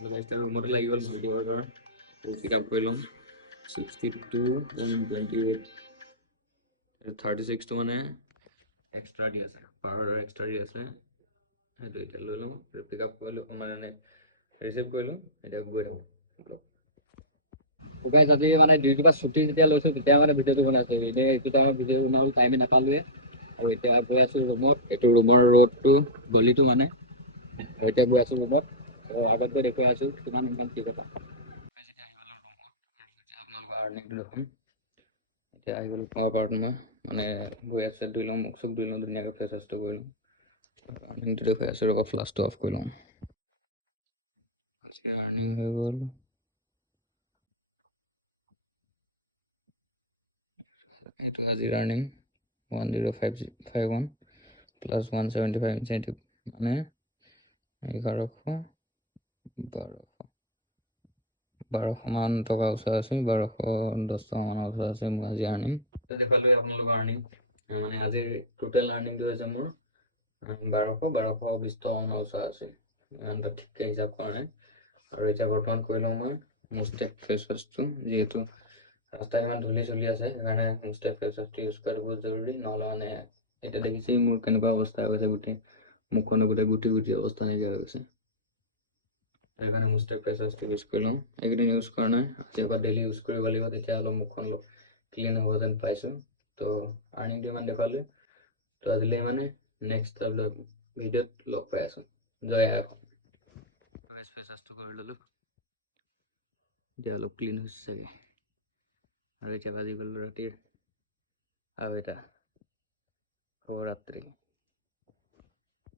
ৰুমতে লাগি গ'ল ভিডিঅ' অৰ্ডাৰ পিক আপ কৰি ল'ম 62.28 36টো মানে এক্সট্ৰা দি আছে পাৰ অৰ্ডাৰ এক্সট্ৰা দি আছে সেইটো এতিয়া লৈ লওঁ পিক আপ কৰিলোঁ মানে ৰিচিভ কৰিলোঁ এতিয়া গৈ থাকোঁ গাইজ আজি মানে ডিউটিৰ পৰা ছুটি যেতিয়া লৈছোঁ তেতিয়া মানে ভিডিঅ'টো বনাইছোঁ এনেই এইটো টাইমত ভিডিঅ' বনাবলৈ টাইমে নাপালোৱে আৰু এতিয়া গৈ আছোঁ ৰুমত এইটো ৰুমৰ ৰ'ডটো গলিটো মানে এতিয়া গৈ আছোঁ ৰুমত আগত গৈ দেখুৱাই আছোঁ কিমান ইমান কি কথা আপোনালোকৰ আৰ্নিংটো দেখোন এতিয়া আহি গ'লোঁ পাৱাৰ পাৰ্ট মই মানে গৈ আছে ধুই লওঁ মুখ চুখ ধুই লওঁ ধুনীয়াকৈ ফেচ ৱাছটো কৰি লওঁ আৰ্নিংটো দেখুৱাই আছোঁ ৰ'বা ফ্লাছটো অফ কৰি লওঁ আজি আৰ্নিং হৈ গ'ল এইটো আজিৰ আৰ্নিং 10551 প্লাছ 175 ইনচেণ্টিভ মানে 1200 টকা ওচৰা আছে 1210 টকা মানৰ ওচৰা আছে মোৰ আজি আৰ্নিং দেখুৱালোৱে আপোনালোকৰ আৰ্নিং মানে আজিৰ টোটেল আৰ্নিংটো হৈছে মোৰ 1220 টকা মানৰ ওচৰা আছে ইমান এটা ঠিককৈ হিচাপ কৰা নাই আৰু এতিয়া বৰ্তমান কৰি লওঁ মই মুষ্টেক ফেচ ৱাছটো যিহেতু ৰাস্তাত ইমান ধূলি চলি আছে সেইকাৰণে মুষ্টেক ফেচ ৱাছটো ইউজ কৰাটো বহুত জৰুৰী নহ'লে মানে এতিয়া দেখিছেই মোৰ কেনেকুৱা অৱস্থা হৈ গৈছে গোটেই মুখখনো গোটেই গুটি গুটি অৱস্থা নাইকিয়া হৈ গৈছে সেইকাৰণে মুষ্টেক ফেচ ৱাছটো ইউজ কৰি লওঁ এইকেইদিন ইউজ কৰা নাই আজিৰ পৰা ডেইলি ইউজ কৰিব লাগিব তেতিয়া অলপ মুখখন অলপ ক্লিন হ'ব যেন পাইছোঁ তো আৰ্নিংটো ইমান দেখুৱালোঁ তো আজিলৈ মানে নেক্সট ভিডিঅ'ত লগ পাই আছোঁ জয় আই অসম ফেচ ৱাছটো কৰি ল'লোঁ এতিয়া অলপ ক্লিন হৈছে চাগে আৰু এতিয়া বাজি গ'ল ৰাতিৰ আৰু এটা শুভৰাত্ৰি